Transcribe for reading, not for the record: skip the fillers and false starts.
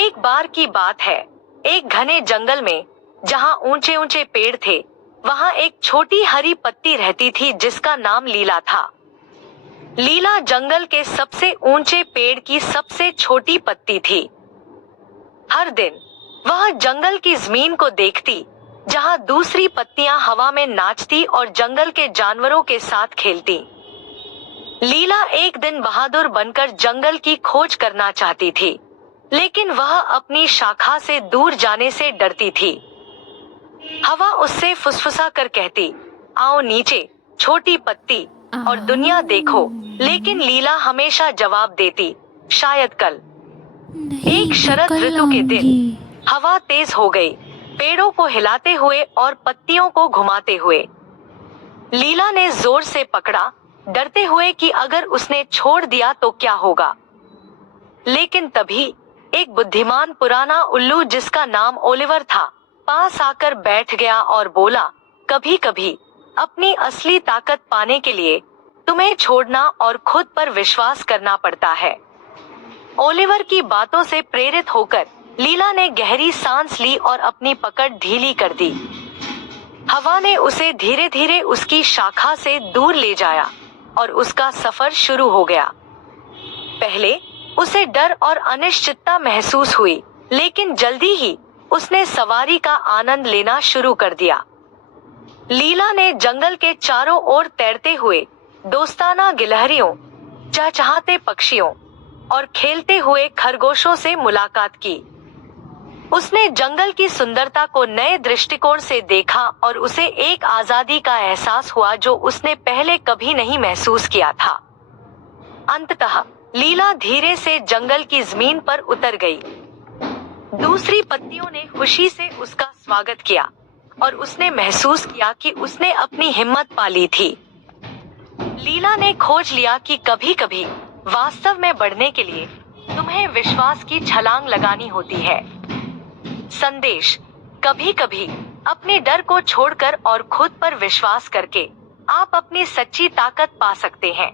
एक बार की बात है, एक घने जंगल में जहाँ ऊंचे ऊंचे पेड़ थे, वहाँ एक छोटी हरी पत्ती रहती थी जिसका नाम लीला था। लीला जंगल के सबसे ऊंचे पेड़ की सबसे छोटी पत्ती थी। हर दिन वह जंगल की जमीन को देखती, जहाँ दूसरी पत्तियां हवा में नाचती और जंगल के जानवरों के साथ खेलती। लीला एक दिन बहादुर बनकर जंगल की खोज करना चाहती थी, लेकिन वह अपनी शाखा से दूर जाने से डरती थी। हवा उससे फुसफुसा कर कहती, आओ नीचे छोटी पत्ती और दुनिया देखो, लेकिन लीला हमेशा जवाब देती, शायद कल। एक शरद ऋतु के दिन हवा तेज हो गई, पेड़ों को हिलाते हुए और पत्तियों को घुमाते हुए। लीला ने जोर से पकड़ा, डरते हुए कि अगर उसने छोड़ दिया तो क्या होगा। लेकिन तभी एक बुद्धिमान पुराना उल्लू जिसका नाम ओलिवर था, पास आकर बैठ गया और बोला, कभी कभी अपनी असली ताकत पाने के लिए तुम्हें छोड़ना और खुद पर विश्वास करना पड़ता है। ओलिवर की बातों से प्रेरित होकर लीला ने गहरी सांस ली और अपनी पकड़ ढीली कर दी। हवा ने उसे धीरे धीरे उसकी शाखा से दूर ले जाया और उसका सफर शुरू हो गया। पहले उसे डर और अनिश्चितता महसूस हुई, लेकिन जल्दी ही उसने सवारी का आनंद लेना शुरू कर दिया। लीला ने जंगल के चारों ओर तैरते हुए दोस्ताना गिलहरियों, चहचहाते पक्षियों और खेलते हुए खरगोशों से मुलाकात की। उसने जंगल की सुंदरता को नए दृष्टिकोण से देखा और उसे एक आजादी का एहसास हुआ जो उसने पहले कभी नहीं महसूस किया था। अंततः लीला धीरे से जंगल की जमीन पर उतर गई। दूसरी पत्तियों ने खुशी से उसका स्वागत किया और उसने महसूस किया कि उसने अपनी हिम्मत पा ली थी। लीला ने खोज लिया कि कभी कभी वास्तव में बढ़ने के लिए तुम्हें विश्वास की छलांग लगानी होती है। संदेश: कभी कभी अपने डर को छोड़कर और खुद पर विश्वास करके आप अपनी सच्ची ताकत पा सकते हैं।